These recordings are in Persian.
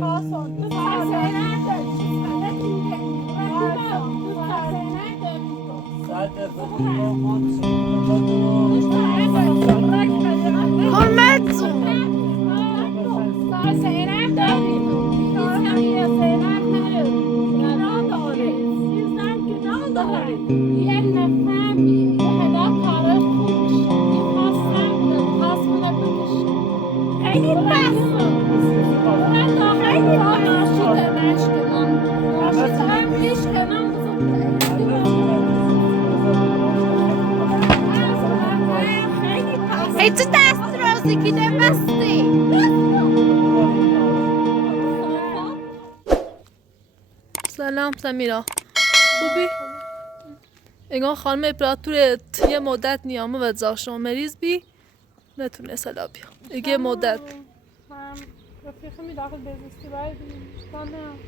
پاسون تو سرسه نداری چیز تو سرسه نداری یه نفهمی هدا کارش خوب میشه میخواستم بکشه خیلی بسته من خیلی ماشین نشکنم ماشین هم میشکنم خیلی تو دست رازی که دمستی سلام سمیرا خوبی؟ اگه خانم امپراتور یه مدت نیامه و زاشون مریض بی نتونه سلا بیا اگه مدت هم رفیقی می داخل بزنستی باید کنم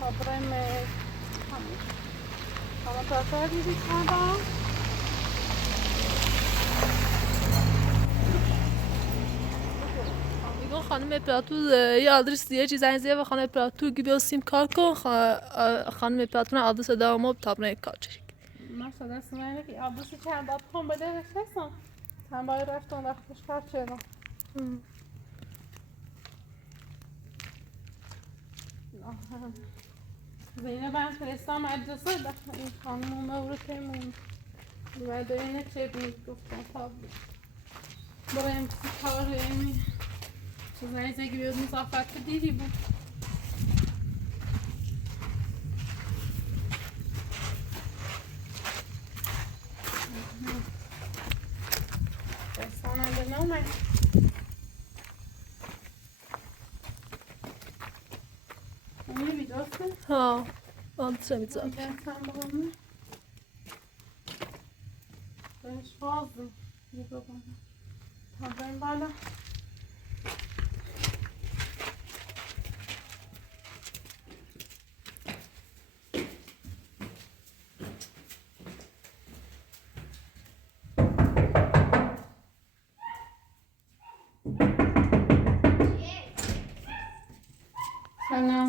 خبرم خانم امپراتور دیدی کردم اگه خانم امپراتور یه آدرس دیگه چیز زنگ و خانم امپراتور گی سیم کار کن خانم امپراتور آدرس دامو تابنه کار چشک مثلا دست من که آدرس چند داد کن بده رسیدم هم باید رفتم وقتش کار چرا زینب هم فرستم ادرسه این خانم مورتمون و دارینه چه بود گفتم تا برایم کار ایمی زنی زگی بیاد مسافت دیدی بود رساننده نومد اونی بیداسته؟ ها آدرس میذارم بهش فازم یه بابام تا بریم بالا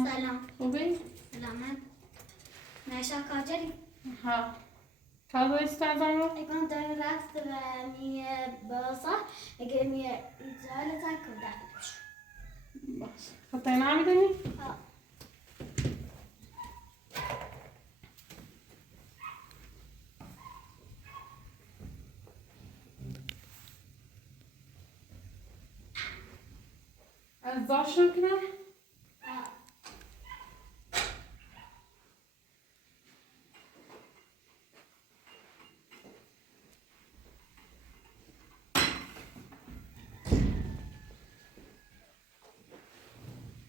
سلام خوبی؟ سلامت نشا کجایی؟ ها کجا استازم رو؟ اگه داری رفت و میه باسا اگه میه ایجال تا کودکش باش خطای نمیدونی؟ ها از داشتم کنم؟ ها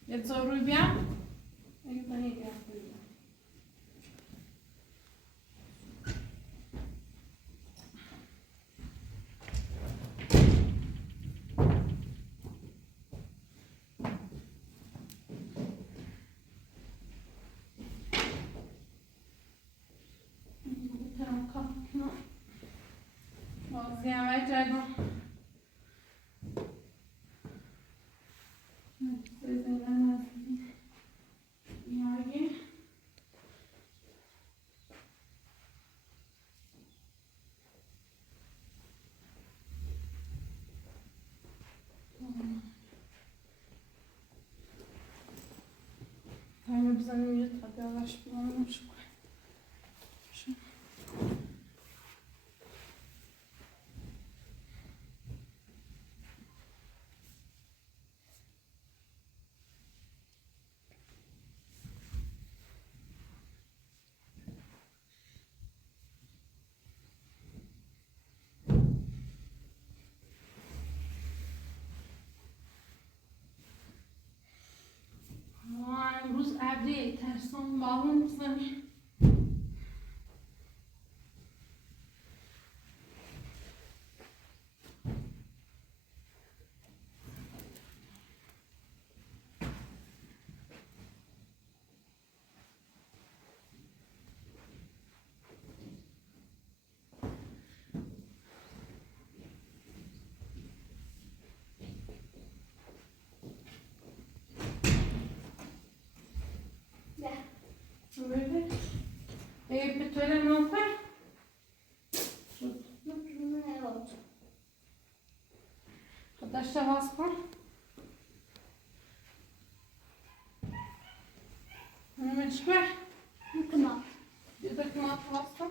یه روی بیام؟ اگه تانی بیام بازی همه جگم همه بزنیم یه تا بیاغش بیانم شکر امروز ابری ترسان بالون بزنیم داشته باز کن. نمیشه. میکنم. یه دکمات باز کن.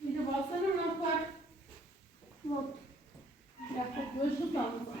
میگه باز کنم نفر. یا خود دوش رو تامزن.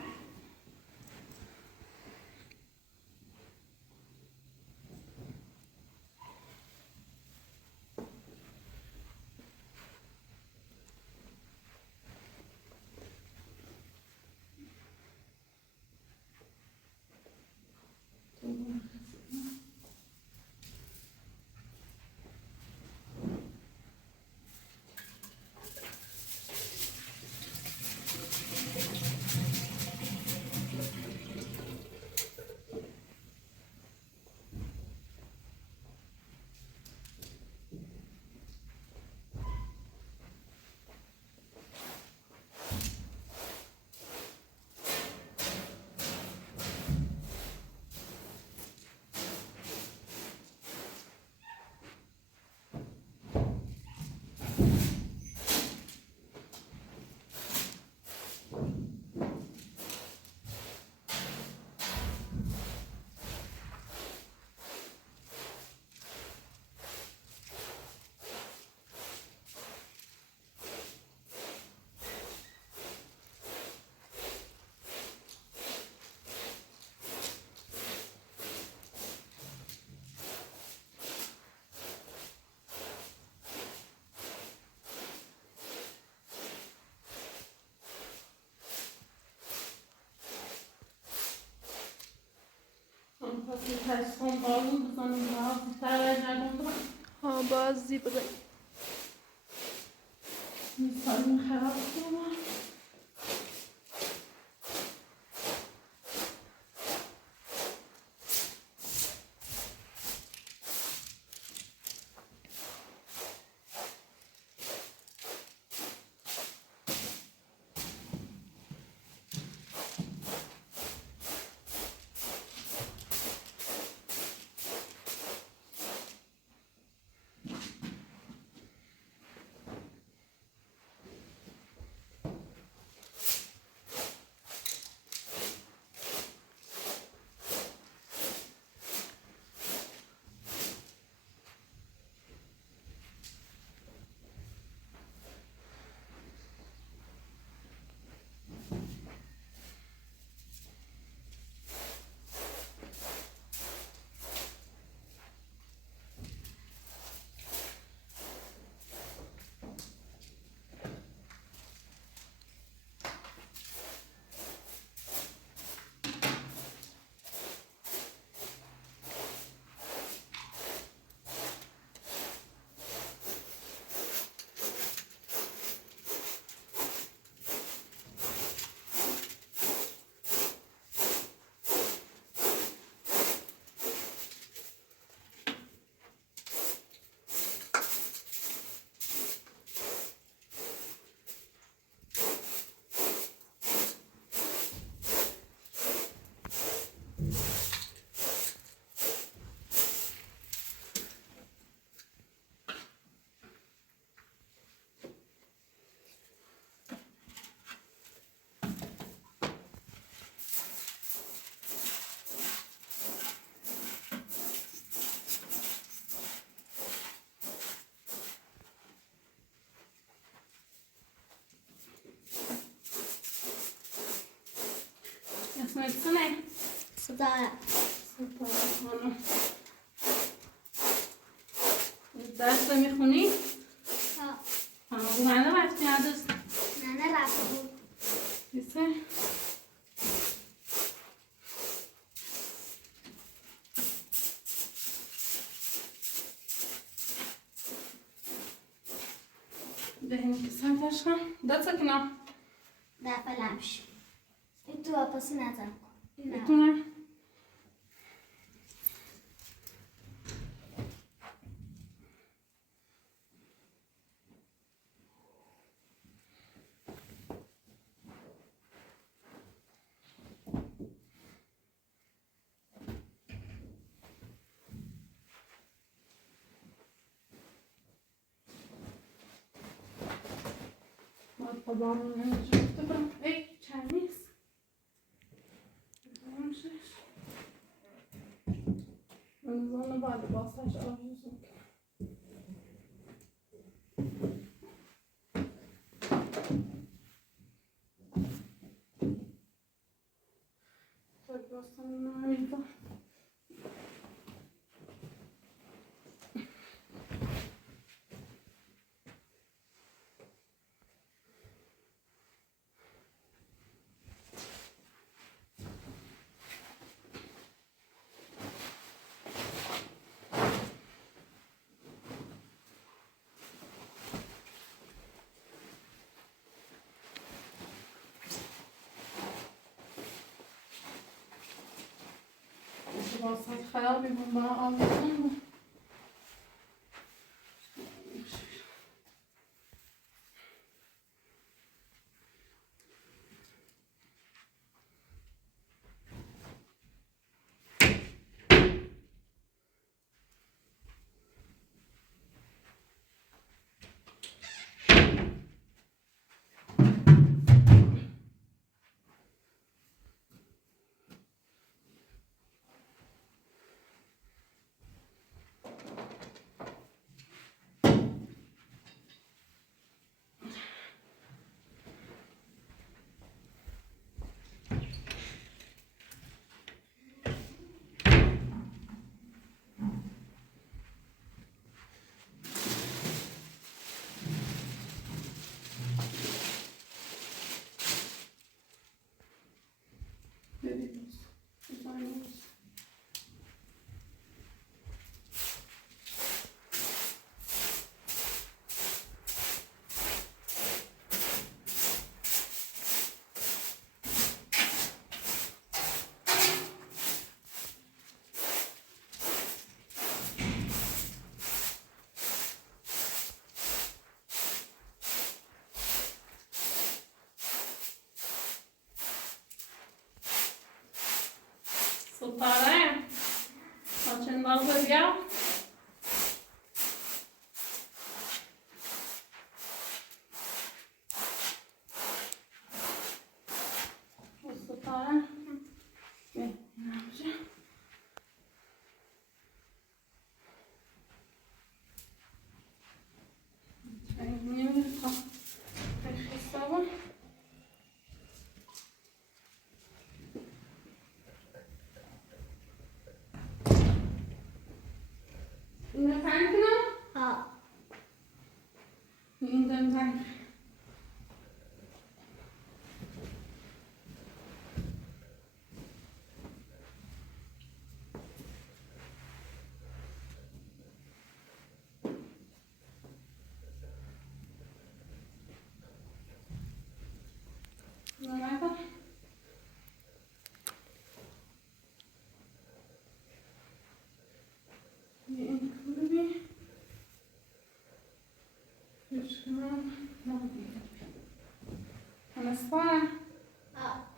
پس این تشکن بارون بزنیم باز تره نگم ها بازی بزن. میسانی خراب کنم. اسمتونه صدا سپاسانو درس میخونی؟ ها من رفتی ندرس نه رفت دیسه دهنی که سنتش کن دست کنم دفعه لمش این تو واپسی نزن کن میتونه طبعا شفت بقى ايه Chinese ممشيش نظن بعد باصاش او جزء طيب وصلنا نعمل باصات خرابی بود با آویزون ببینید بزنید ستاره چند بار بیا ستاره اینو تنگ کنم؟ ها این دم تنگ نمیده این خوبی بشکنم نمیده همه سپاره ها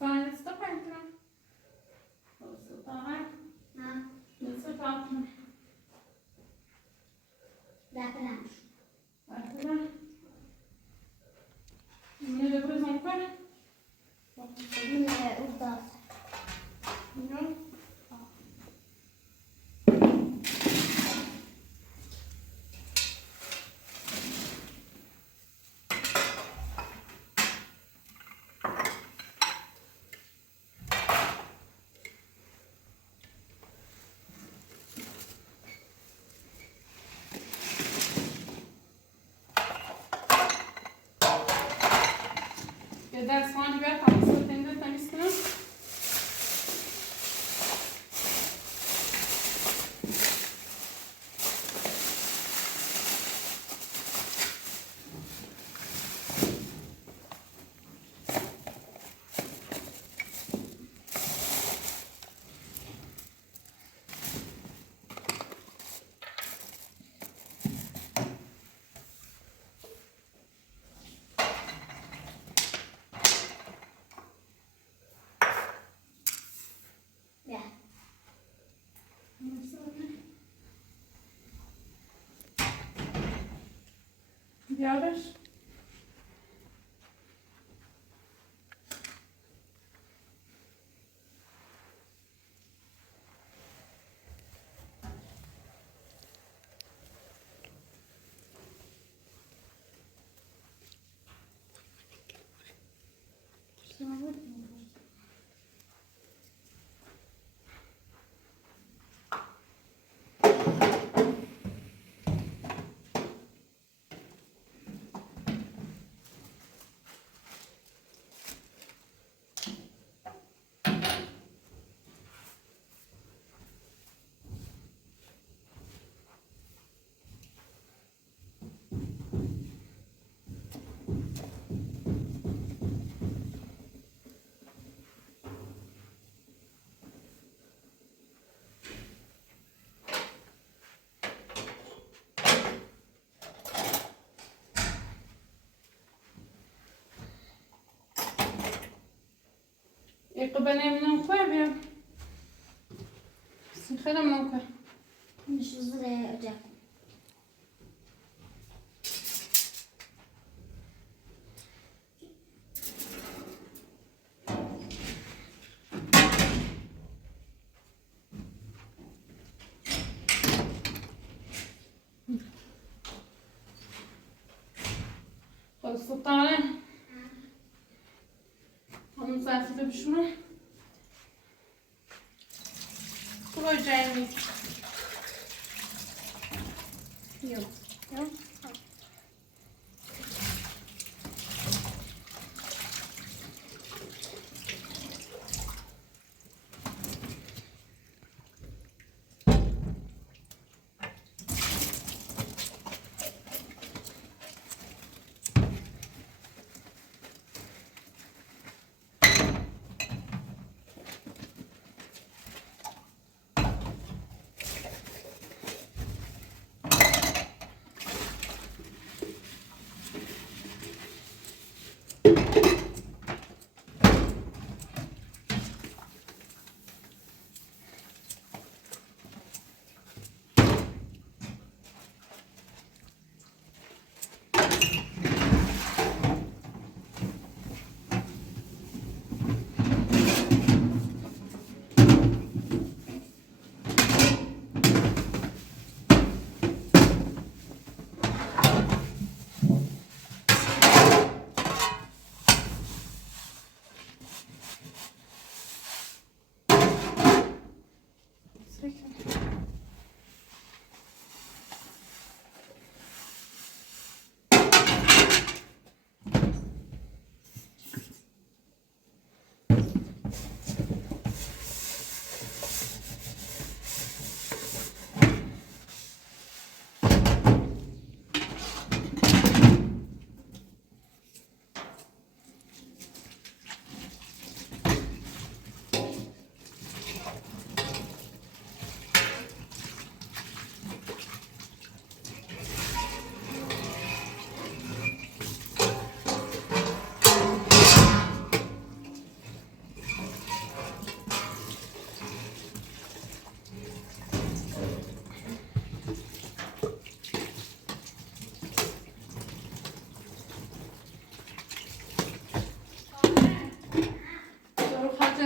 Spine sta pentola. Posso fare? ها Adesso faccio. دفنش Guarda. Me l'hai preso ancora? این افتاد No? یه دستمانی بیاد تماس بتنده تمیز کنم بیارش يقبل من خوابي خير من خوابي مش زي أجاكم. خلص طالع هم مسافرة بشنو كله جايني يلا. يلا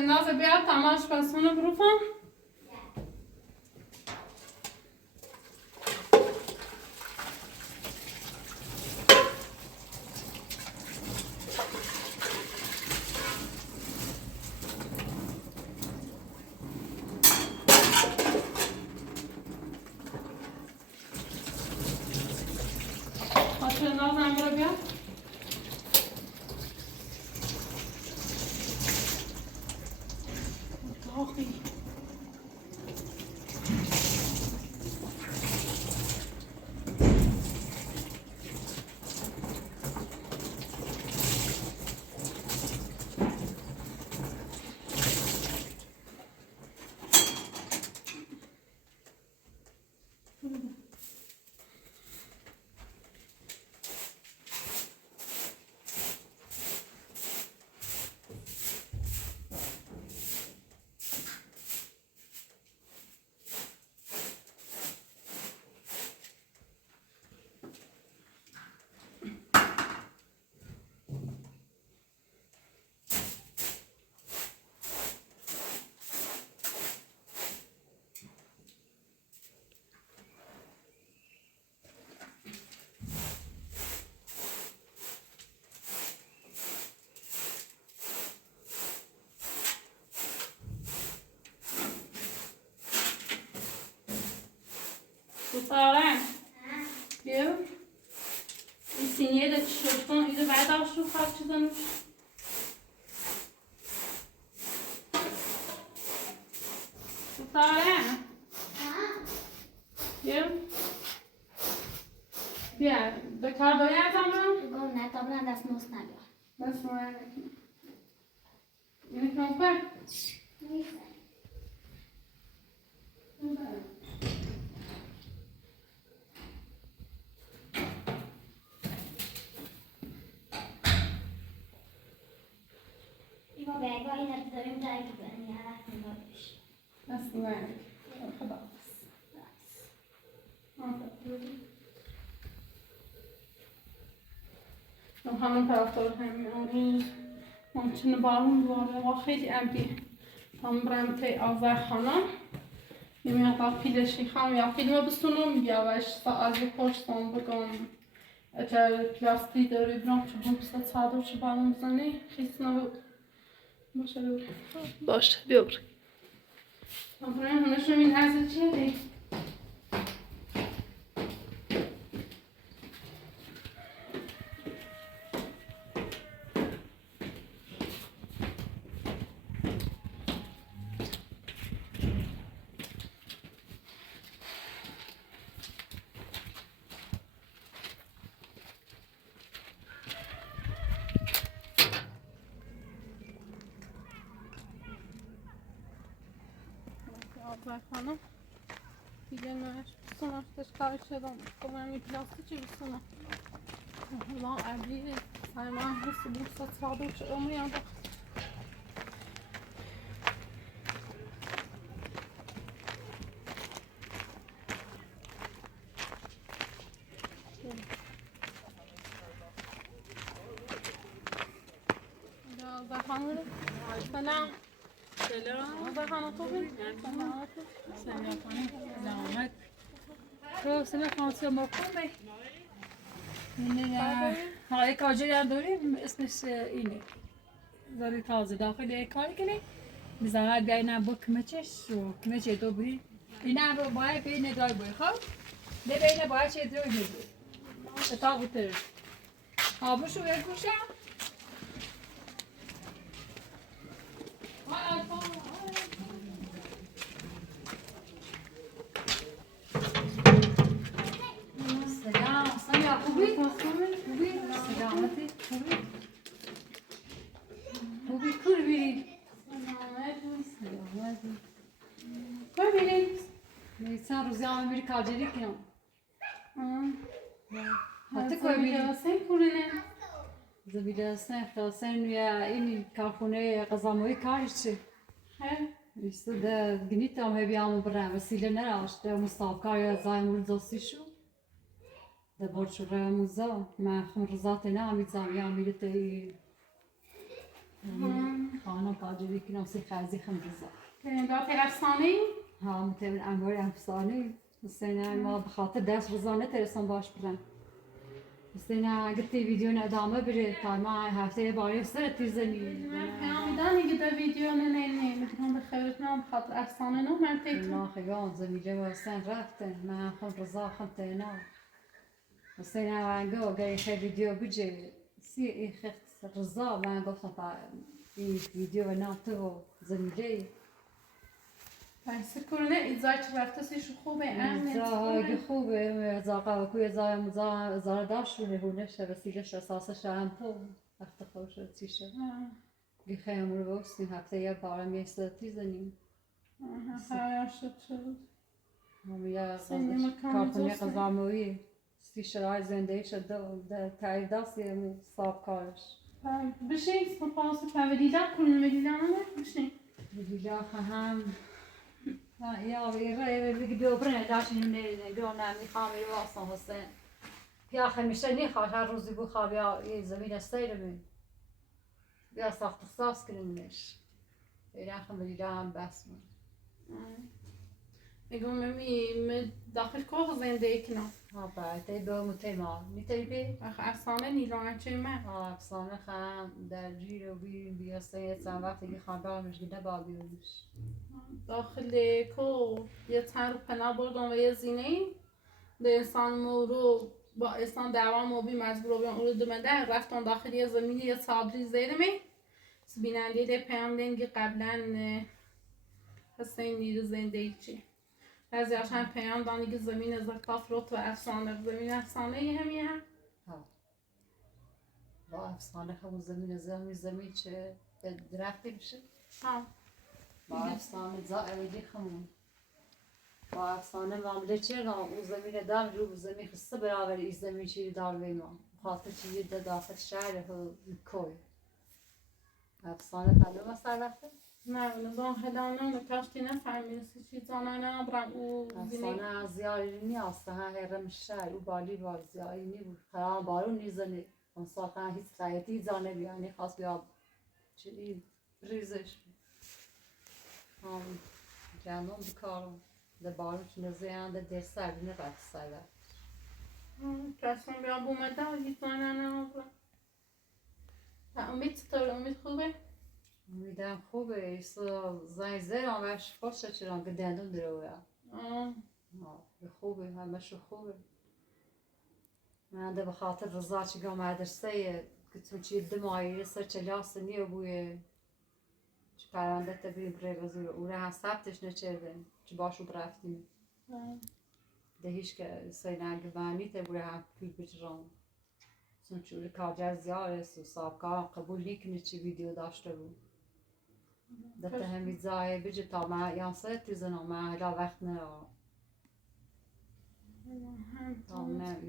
الناس بیاد تماش پسونه بروفم خاطر الناس نمیره بیاد آخی Hossein. بیا این سینیه ده چشت کن اینو برداشت رو خواب چیزنوش Hossein. بیا به کار باید همون بگم نه تا برن دست موست نبیا بس باید اینه کن پر نیست ایما بگاه این داریم جایی که بریم یه وقت نگاهش بس باید خدا همون طرفدار همین روز ممکنه بارون دواره و خیلی ابری هم برم تی آذر خانم یه مقدار پیلشی خواهم یا فیلم بسونم یا وش ساعتی پشتم بگم اگر پلاستی داری برام چه هم بسید ساده چه بارون بزنی خیلی نبود باشه رو باشه بیا بریم هم برم هنوز این عرض چیه دی؟ آذر خانم دیگه نهش بسونم کارش شدم کنم این پلاستی چی بسونم ما ابری سر من حسی بسید ساده چه امری هم آذر خانم سلام سلام. آذر خانم خوبی؟ سلام سلام خانم. سلامت. تو سلام خانم ما خوبه. اینه ها یک آجری هم داریم اسمش اینه. زاری تازه داخل کاری کنی. میزنه بیاین با کمچش و کمچ دو بری. اینا رو باید بین دای بری خب. نه بین باید چه دوی بری. تا بوده. آبشو بگوشم. سلام سلام خوبی؟ خوبی؟ سلامتی؟ خوبی؟ خوبی کور بیری؟ سلامتی کار بیرید؟ چند روزی هم میری کارجری کنم حتی حتی کار بیری؟ حسین کورینه زبیده حسین یا این کارخونه غذامایی کارش چه؟ işte de gnit am hebi am brem vesile neraş de mustabkaya zaymur zasişu de borçura muza ma khum rizat ne am zam ya milite خانه کاجری کنم سی خازی خم ریزا دات افسانه ها متمن انوار افسانه حسین ما بخاطر درس روزانه ترسم باش برم حسین گفتی ویدیو ادامه بره تا ما هفته باری سر تیزنی میدانی که در ویدیو نه میتونم به خیرت نام خاطر افسانه نو من تیتون الله خیان زمیجه و حسین رفتن من خون رضا خم تینا حسین وانگو گری خیلی ویدیو بجه سی ای خیلی رضا من گفتم تا این ویدیو نام تو زمیجه بس کورونه ایزای چه رفته سیش خوبه زاهای خوبه زاقا و کوی زای مزا زارداش رو نهونه شه وسیلش اساسش هم تو هفته خوش چیشه گیخه امور بستیم هفته یه بارم یه ساعتی زنیم شد همه کارخونه غذامایی سی شرای زنده شد در تعریف دستی صاحب کارش بشین سپاس پولیدا کنون ولیدا نه بشین ولیدا هم یا بگی بیابرنه داشتیم نمیدونم میخوام میرم واسه حسین یا همیشه نیخواد هر روزی بخواب یا یه زمین استیرم یا ساخت اختصاص کنیمش اینا هم ولیدا هم بس من میگم می داخل کوه زنده کنم بعد تی به متیما میتونی بی؟ افسانه نیلان چه من افسانه خم در جیر و بیاسته یه چند وقتی که خانبرمش گیده با بیونش داخل کوه یه چند رو پناه بردم و یه زینه انسان مورو با انسان دوام و بی مجبور بیان اولو دمده رفتن داخل یه زمینی یه صابری زیرمی بیننده ده پیام دنگی قبلا حسین نیرو زندگی چی بعضی هم پیام دانی که زمین زکاف روت و افسانه زمین افسانه یه همیه هم با افسانه همون زمین چه درختی بشه با افسانه زائری همون با افسانه معامله چه او زمین دار رو زمین خسته برابر این زمین چی دار بیما خاطر چی ده داخل شهر کوی افسانه پلو مثلا رفته نه نظام هدانه نکاشتی نفهمیدی چی زانانه برام او افسانه از زیاری نیست ها هرم شهر او بالی بار زیاری نی بود خرام بارو نیزنی اون ساعت هیچ خیاطی زانه بیانی خاص بیا چی ریزش جانم بکارم ده بارو چه نزیان ده درسر نه رفت سر کسیم بیا بومده و هیچ زانانه برام امید چطور امید خوبه؟ امیدم خوبه ایسا زنگ زیرم وش خوشه چرا که دندون دروه خوبه همشو خوبه من ده بخاطر رضا چی گام مدرسه که تو چی دمایی سر چلاس نیو بوی چی پرونده تبریم بره بزور او را هم ثبتش نچردن چی باشو برفتیم ده هیچ که سینه گوانی تبره هم پول بچرم چون چوری کارجر زیاره سو سابقا قبول نیکنه چی ویدیو داشته بود ده همی زای بجه تا ما یان سایتی زنم ما هلا وقت نرا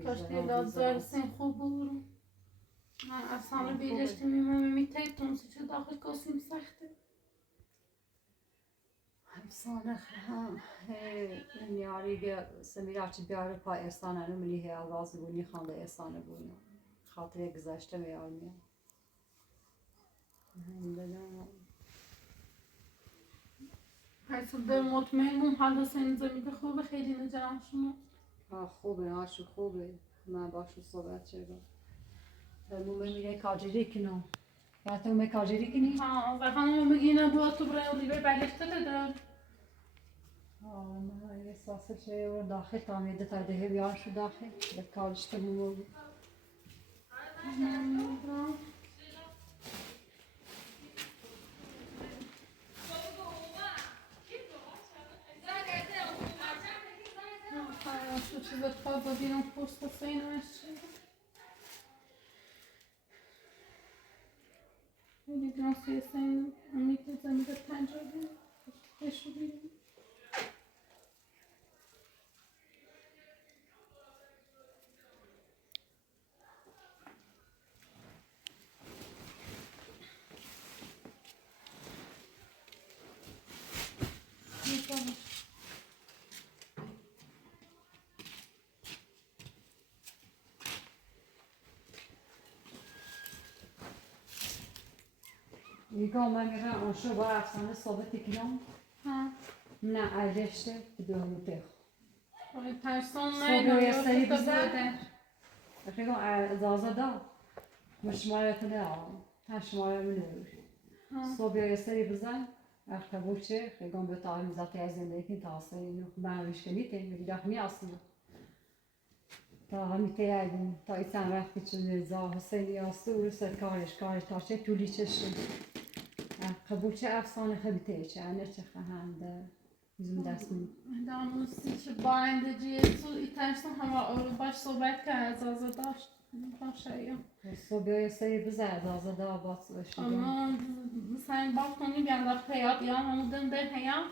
کاشتی داد سین خوب بود من اصلا بیرشتی میتایتون سی چه داخل کاسیم سخته افسانه هم این یاری بیا سمیرا چی بیاره پا افسانه نمیلی هی آوازی بونی خانده افسانه بونی خاطر گذشته میارمی حیث در مطمئن بوم حالا سین زمین خوبه خیلی نجرم شما خوبه هاشو خوبه من باشو صحبت چرا مومه میره کاجری کنم یا تو مومه کاجری کنی؟ و خانم بگینه دو تو برای اولیوی بلشته دار من احساسه چه رو داخل تامیده تا ده بیار شو داخل به کارشته مومه شو چیزا فازا بیرون پوست سین هشتی خیلی جانسی سین امید زمین در تنجابی بشو بیرون میگم من میرم آنشو با افسانه ثابت کنم نه ایرشته بدون تخ ترسان صبح یه سری بوده بزن بگم ازازه دا مشماره کنه تشماره منوش صبح یه سری بزن اختا بوچه بگم به تاهم ذاتی از زندگی تاسه اینو منوش کنیته میگه دخمی اصلا تا همی تیادیم تا ایسان وقتی چون رضا حسین یاسته او رو کارش تا چه طولی چشم قبوچه افسانه خیلی تیچه انه چه خواهنده bizim dersini. دانو سیچ باینده تو ایترسون همه باش صحبت کرد از داشت باشه صبح سری بزرد از آباد باشید. اما مثلا باز کنی بیان خیاط یا همون ده خیام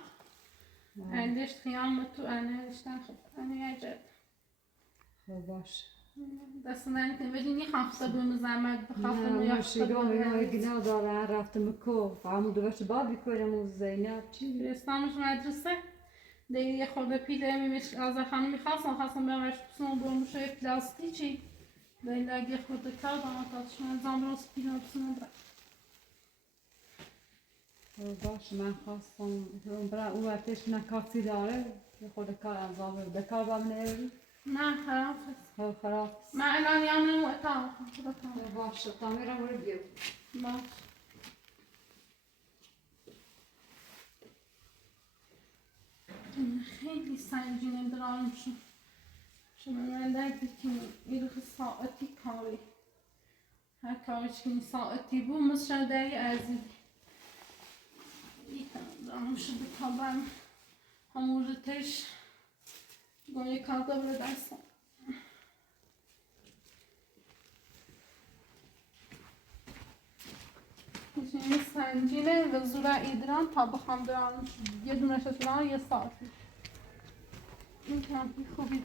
اندشت خیام تو اندشتن خب اندشت خب باش. دست من که بگی نخوام صبح زحمت بخوام نه شیگام یا گنا داره رفتم کو فهمود باشه بابی کنم و زینب چی رستمش مدرسه دیگه یه خورده پیله میمیش از خانم میخواستم بیامش بسنم برموشه پلاستیکی دیگه اگه خورده کار دارم تاتش من زامروز پیله بسنم برم باش من خواستم برای او وقتش نکاتی داره یه خورده کار انجام بده کار با من ایری نه خراب خراب من الان یامنم اتاق باشه تامیرم رو بیو باش خیلی سنگینه درام شد شما من درکی که ایرخ ساعتی کاری هر کارش کنی ساعتی بود مثل داری ارزی یکم شده تابم همون رو تش گوی کارده بره دستم این سنجینه و زوره ایدران تا بخوام درانش یه دونه شدن یه ساعتی این کمپی خوبی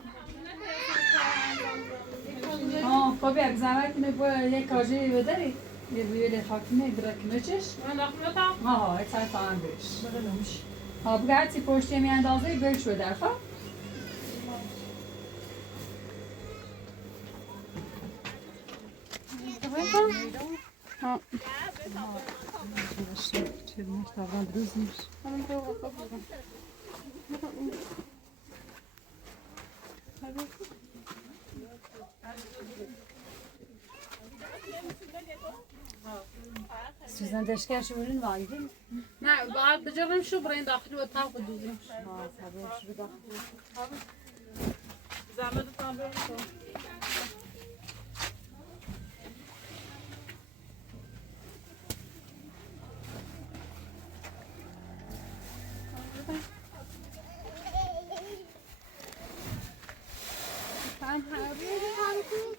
خب یک زحمت میگه یک کاجی بداری یه بیل خاکنه درک نچش من داخل تا ها یک ساعت هم بش ها بگرد سی پشتی می اندازه بش بده خب ها چرمش تابان دروز نیش همین تو بخواب سوزن دشکر شورین واقعی نه بعد بجرم شو برین داخل اتاق بدوزیم تابه شو بداخل زحمت تام بریم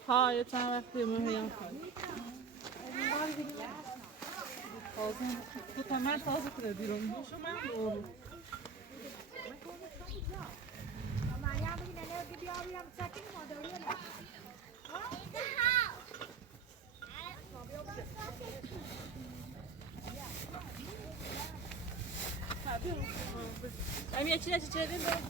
ها یه چند وقتی مهیم تازه من تازه کنه بیرون بوشو من دورو یه چیزی چیزی دارم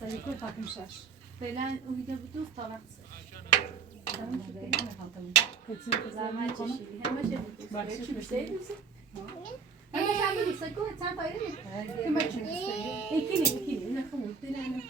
سریکو خاکم شش فعلا اویده بدو تا وقت تمام شده این خاطرم کسی زحمت کشیدی همه چی باشه چی بشه همه شب نیست کو چند پایره همه چی یکی نه خمود نه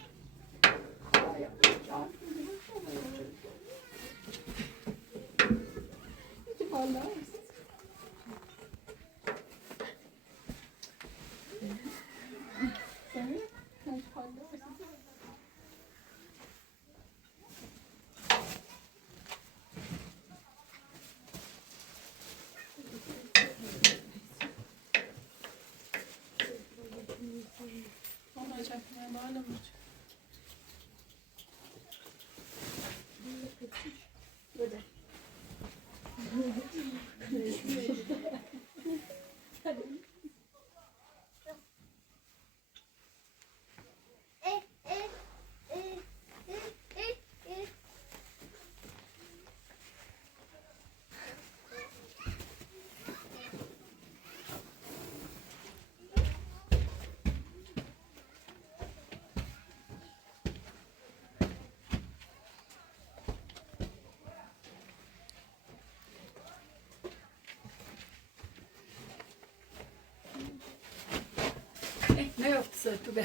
ne yaptı tu be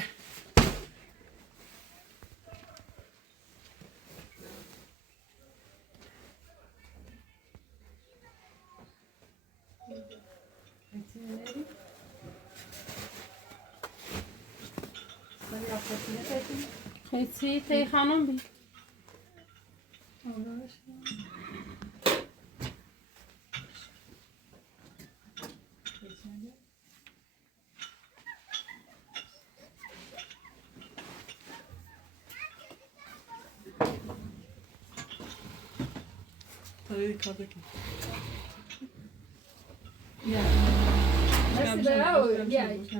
خیلی تی خانم بی Tabii kadaki.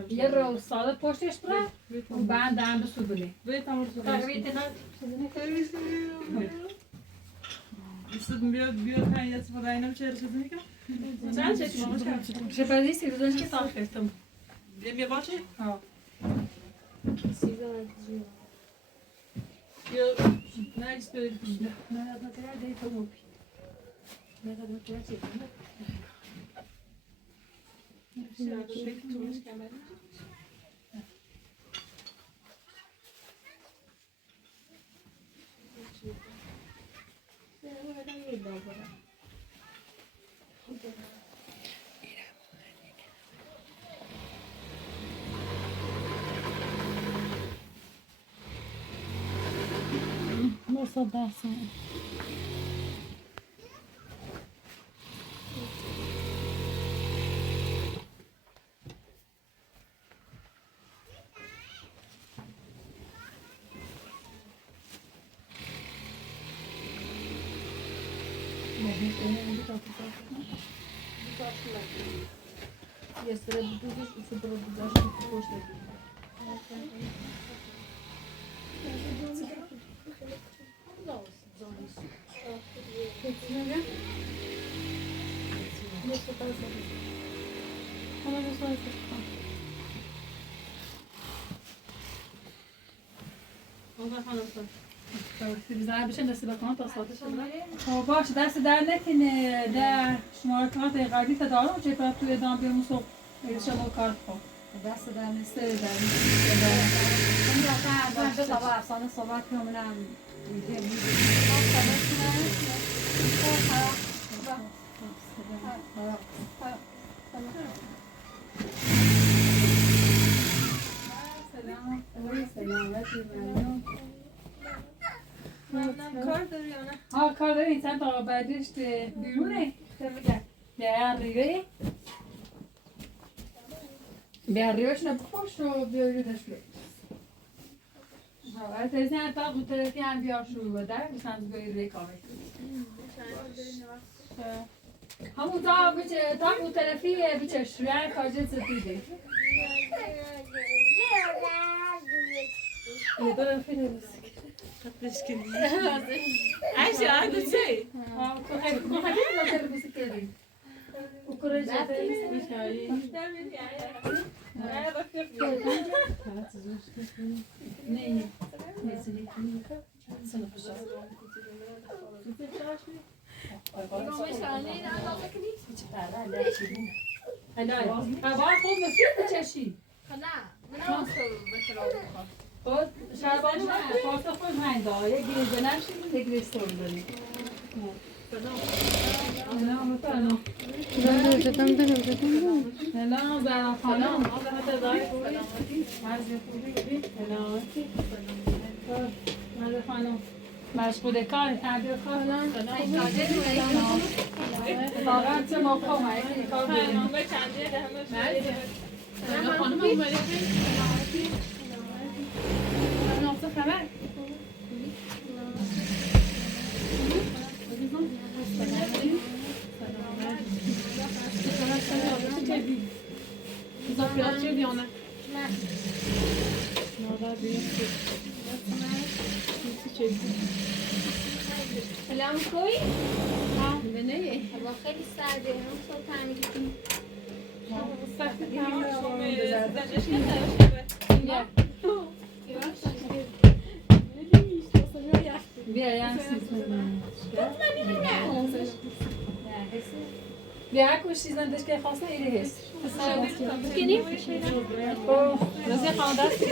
یه رو ساده پشتش برای و بعد هم به سوبله. Istedim bir öpen yatıp odayına bir çeyre çözüm yıkam. Sen çekme başka. Şeferdiyse biz önce sağ ettim. Bir bahçe? Ha. Yok. Ne istiyorsun? Ne kadar değil tamam. Ne kadar çektim. Nasıl dersin? Bizler bir şey nasıl bakalım tasarruf şurada. باش دست در نکنه در شماره کارت قبلی تا دارم چه بعد توی ادامه بیام صبح شما کارت کن دست در نیست در اون یا فردا sabah افسانه صحبت کنم کار داری یا نه؟ ها کار داری sen تا بعدش بیرونه در ریوه به ریوش نبخوش و بیاریدش بیار ها تازه تا بود طرفی هم بیار شروع بده میسن بیاری ری کامل همون تا بچه تا بود طرفی بچه شروع کاجه سپیده یه طرفی نمیسی عايشة عندك شيء؟ تو خیلی نظر بسیاری وكره جاتي خود شربانی نه پاسا خود هنگاه یک گریزه نشید یک گریز سرم داریم سلام سلام سلام زهرا خانم مرد خانم مشغول کار تنبیه کار واقعا چه موقع اومدی کار بریم خانم اومدی ناصر خبر Zafirat çevir yana. Nada büyük. سلام کوی؟ به نه. هوا خیلی سرده. هم صبح تعمیر کنیم. سخت تمام. بیا یعنی بیا کش چیزن داشت که خواسته ایره هست بکنیم؟ رازی خانه دست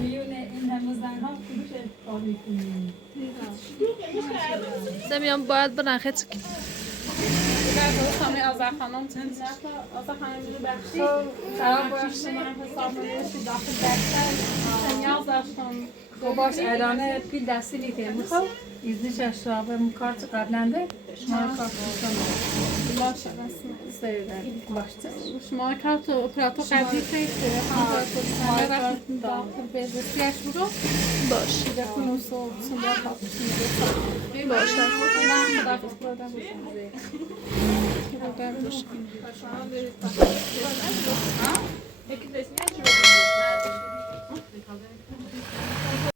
میونه این همه زن ها کلوش خواهی کنیم نمیام باید برن خیلی خانه از خانم چند از خانم رو بخشی خراب باشی من حساب نمیشی داخل دفتر نیاز داشتم گو باش اعلانه پیل دستی لیته میخوام ایزنیش اشترابه مکارت قبلنده شما کارت باشه باشه شما کارت اپراتور قبلی فیسه شما کارت داخل بزرگیش برو باش بکنم صبح صبح کارتش میده باشه طرف افتادم رو گرم بشه. یکی دست میاد